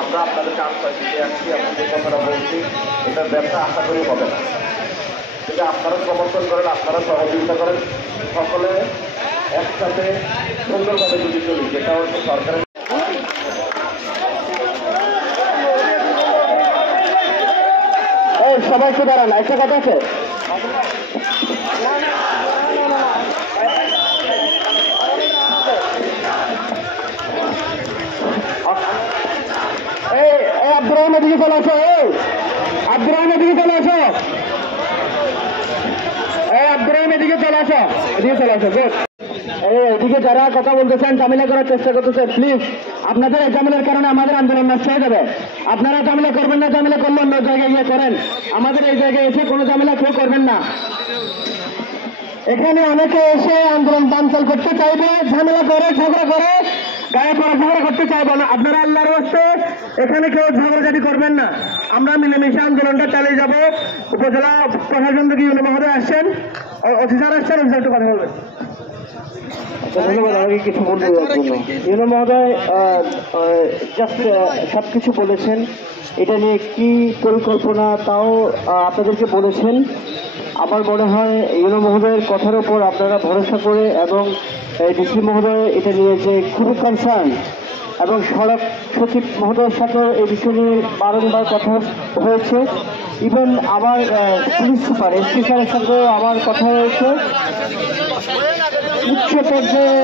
আমরা আপনাদেরকে আশ্বাস দিতে আসছি, আপনি যে কথাটা বলছি এটার ব্যবসা আশা করি হবে না। কিন্তু আপনারা সমর্থন করেন, আপনারা সহযোগিতা করেন, সকলে একসাথে সুন্দরভাবে যদি চলি, যেটা হচ্ছে সরকারের। সবাইকে দাঁড়ান, একটা কথা আছে। আব্দুর রহমান এদিকে চলে আসো, আব্দুর রহমান এদিকে চলে আসো, আব্দুর রহমান এদিকে চলে আসো, এদিকে চলে আসো। এদিকে যারা কথা বলতেছেন, ঝামেলা করার চেষ্টা করতেছেন, প্লিজ আপনাদের এই ঝামেলার কারণে আমাদের আন্দোলন নষ্ট হয়ে যাবে। আপনারা ঝামেলা করবেন না, ঝামেলা করলে অন্য জায়গায় গিয়ে করেন, আমাদের এই জায়গায় এসে কোনো ঝামেলা কেউ করবেন না। এখানে অনেকে এসে আন্দোলন বানচাল করতে চাইবে, ঝামেলা করে ঝগড়া করে গায়ে পড়া ঝগড়া করতে চাইবে না। আপনারা আল্লাহর ওয়াস্তে এখানে কেউ ঝগড়াঝাটি করবেন না, আমরা মিলেমিশে আন্দোলনটা চালিয়ে যাব। উপজেলা প্রশাসন থেকে ইউনো মহোদয় আসছেন, অফিসার আসছেন, একটু কথা বলবেন। ধন্যবাদ। আমাকে কিছু বলতে ইউনো মহোদয় জাস্ট সবকিছু বলেছেন, এটা নিয়ে কি পরিকল্পনা তাও আপনাদেরকে বলেছেন। আমার মনে হয় ইউনো মহোদয়ের কথার উপর আপনারা ভরসা করে এবং ডিসি মহোদয় এটা নিয়ে যে খুবই কনসার্ন এবং সড়ক সচিব মহোদয়ের সাথে এই বিষয় নিয়ে বারংবার কথা হয়েছে। ইভেন আমার পুলিশ সুপার এসপি স্যারের সাথেও আমার কথা হয়েছে। উচ্চ পর্যায়ে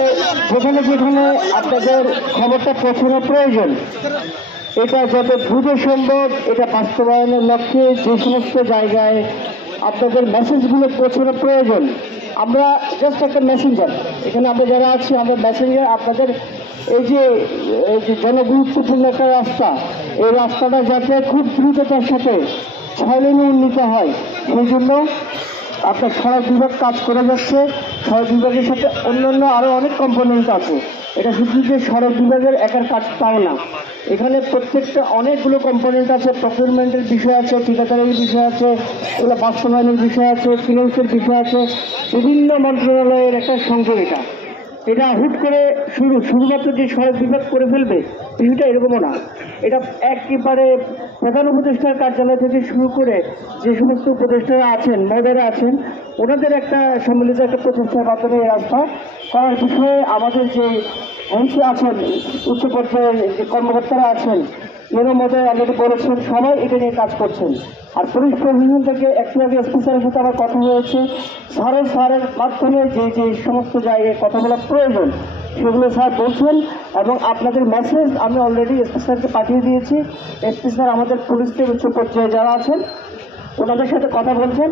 যেখানে যেখানে আপনাদের খবরটা পৌঁছানো প্রয়োজন, এটা যত দ্রুত সম্ভব এটা বাস্তবায়নের লক্ষ্যে যে সমস্ত জায়গায় আপনাদের মেসেজগুলো পৌঁছানো প্রয়োজন, আমরা জাস্ট একটা মেসেঞ্জার, এখানে আমরা যারা আছি আমরা মেসেঞ্জার। আপনাদের এই যে জনগুরুত্বপূর্ণ একটা রাস্তা, এই রাস্তাটা যাতে খুব দ্রুততার সাথে 6 লেনে উন্নীত হয়, সেই জন্য আপনার সড়ক বিভাগ কাজ করে যাচ্ছে। সড়ক বিভাগের সাথে অন্যান্য আরও অনেক কম্পোনেন্ট আছে, এটা শুধু যে সড়ক বিভাগের একার কাজ তাও না, এখানে প্রত্যেকটা অনেকগুলো কম্পোনেন্ট আছে। প্রকিউরমেন্টের বিষয় আছে, ঠিকাদারের বিষয় আছে, এগুলো বাস্তবায়নের বিষয় আছে, ফিনান্সের বিষয় আছে, বিভিন্ন মন্ত্রণালয়ের একটা সংযোগ। এটা হুট করে শুধুমাত্র যে সড়ক বিভাগ করে ফেলবে বিষয়টা এরকমও না। এটা একেবারে প্রধান উপদেষ্টার কার্যালয় থেকে শুরু করে যে সমস্ত উপদেষ্টারা আছেন, মহোদয়রা আছেন, ওনাদের একটা সম্মিলিত একটা প্রচেষ্টার মাধ্যমে এই রাস্তা করার বিষয়ে আমাদের যে এমসি আছেন, উচ্চ পর্যায়ের যে কর্মকর্তারা আছেন, ইউনো মহোদয় অলরেডি বলেছেন, সবাই এটা নিয়ে কাজ করছেন। আর পুলিশ প্রশাসন থেকে একটু আগে এসপি স্যারের সাথে আমার কথা হয়েছে, স্যারের মাধ্যমে যে যে সমস্ত জায়গায় কথা বলা প্রয়োজন সেগুলো স্যার বলছেন। এবং আপনাদের মেসেজ আমি অলরেডি এসপি স্যারকে পাঠিয়ে দিয়েছি। এসপি স্যার আমাদের পুলিশের উচ্চ পর্যায়ে যারা আছেন ওনাদের সাথে কথা বলছেন।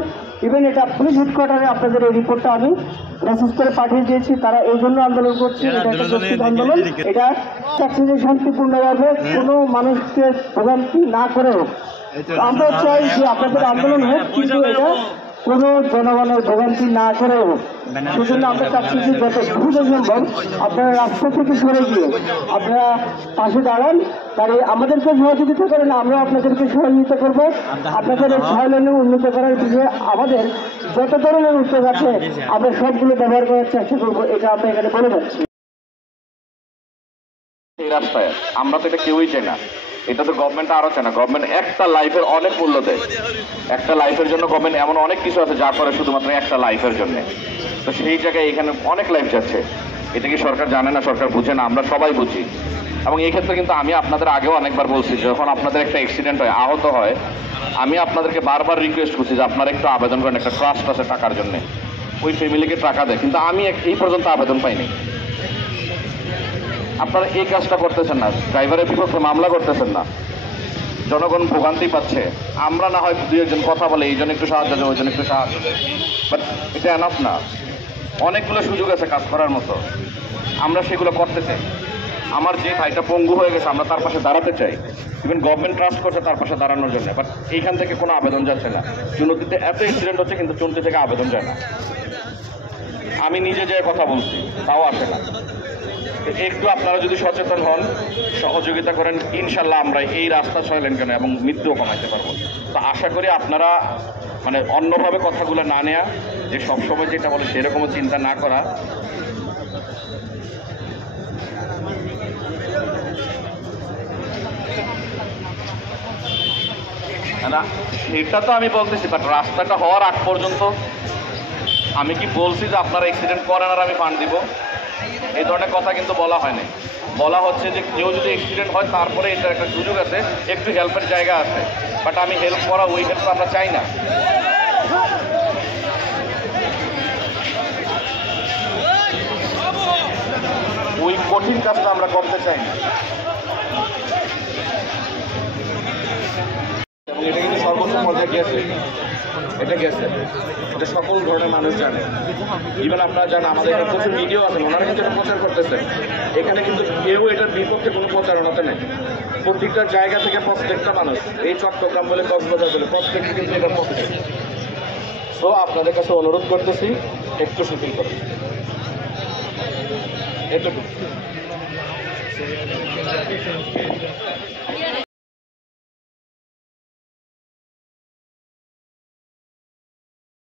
ইভেন এটা পুলিশ হেডকোয়ার্টারে আপনাদের এই রিপোর্টটা আমি মেসেজ করে পাঠিয়ে দিয়েছি। তারা এই জন্য আন্দোলন করছে, এটা একটা যৌক্তিক আন্দোলন, এটা চাচ্ছে যে শান্তিপূর্ণভাবে কোনো মানুষকে ভোগান্তি না করে হোক। আমরা চাই যে আপনাদের আন্দোলন হোক, কিন্তু এটা কোনো জনগণের ভোগান্তি না করে হোক। সেজন্য আমরা চাচ্ছি যে যত দ্রুত সম্ভব আপনারা রাস্তা থেকে সরে গিয়ে আপনারা পাশে দাঁড়ান, তাহলে আমাদেরকে সহযোগিতা করেন, আমরা আপনাদেরকে সহযোগিতা করবো। আপনাদের এই 6 লেনে উন্নত করার বিষয়ে আমাদের যত ধরনের উদ্যোগ আছে আমরা সবগুলো ব্যবহার করার চেষ্টা করবো, এটা আমরা এখানে বলে যাচ্ছি। এই রাস্তায় আমরা তো এটা কেউই চাই না, এটা তো গভর্নমেন্ট আরো চায় না। গভর্নমেন্ট একটা লাইফের অনেক মূল্য দেয়, একটা লাইফের জন্য গভর্নমেন্ট এমন অনেক কিছু আছে যা করে শুধুমাত্র একটা লাইফের জন্য। তো সেই জায়গায় এখানে অনেক লাইফ যাচ্ছে, এটা কি সরকার জানে না, সরকার বুঝে না? আমরা সবাই বুঝি। এবং এই ক্ষেত্রে কিন্তু আমি আপনাদের আগেও অনেকবার বলছি, যখন আপনাদের একটা অ্যাক্সিডেন্ট হয়, আহত হয়, আমি আপনাদেরকে বারবার রিকোয়েস্ট করছি যে আপনারা একটু আবেদন করেন, একটা ট্রাস্ট আছে টাকার জন্য, ওই ফ্যামিলিকে টাকা দেয়। কিন্তু আমি এই পর্যন্ত আবেদন পাইনি। আপনারা এই কাজটা করতেছেন না, ড্রাইভারের বিপক্ষে মামলা করতেছেন না, জনগণ ভোগান্তি পাচ্ছে। আমরা না হয় 2-1 জন কথা বলে এই জন্য একটু সাহায্য দেবো, ওই জন্য একটু সাহায্য দেয়, বাট এটা এনাফ না। অনেকগুলো সুযোগ আছে কাজ করার মতো, আমরা সেগুলো করতে চাই। আমার যে ভাইটা পঙ্গু হয়ে গেছে, আমরা তার পাশে দাঁড়াতে চাই। ইভেন গভর্নমেন্ট ট্রাস্ট করছে তার পাশে দাঁড়ানোর জন্য, বাট এইখান থেকে কোনো আবেদন যাচ্ছে না। চুনতিতে এত অ্যাক্সিডেন্ট হচ্ছে, কিন্তু চুনতি থেকে আবেদন যায় না। আমি নিজে যে কথা বলছি তাও আসে না। একটু আপনারা যদি সচেতন হন, সহযোগিতা করেন, ইনশাল্লাহ আমরা এই রাস্তা 6 লেন কেন এবং মৃত্যুও কমাইতে পারবো। তো আশা করি আপনারা মানে অন্যভাবে কথাগুলো না নেয়া, যে সবসময় যেটা বলে সেরকমও চিন্তা না করা। না সেটা তো আমি বলতেছি, বাট রাস্তাটা হওয়ার আগ পর্যন্ত আমি কি বলছি যে আপনারা অ্যাক্সিডেন্ট করেন আর আমি ফান্ড দিব? এই ধরনের কথা কিন্তু বলা হয়নি। বলা হচ্ছে যে কেউ যদি অ্যাক্সিডেন্ট হয় তারপরে এটার একটা সুযোগ আছে, একটু হেল্পের জায়গা আছে, বাট আমি হেল্প করা ওই হেল্প আমরা চাই না। ওই কঠিন কাজটা আমরা করতে চাই না। এবং এটা কিন্তু সর্বোচ্চ পর্যায়ে গেছে, এটা সকল ধরনের মানুষ জানে। ইভেন আপনারা জানেন আমাদের এখানে প্রচুর ভিডিও আছে, ওনারা কিন্তু এটা প্রচার করতেছে। এখানে কিন্তু কেউ এটার বিপক্ষে কোনো প্রচারণাতে নেই। প্রত্যেকটা জায়গা থেকে প্রত্যেকটা মানুষ, এই চট্টগ্রাম বলে কক্সবাজার বলে প্রত্যেকটা কিন্তু এটার পক্ষে। সো আপনাদের কাছে অনুরোধ করতেছি একটু শিথিল করুন, এতটুকু।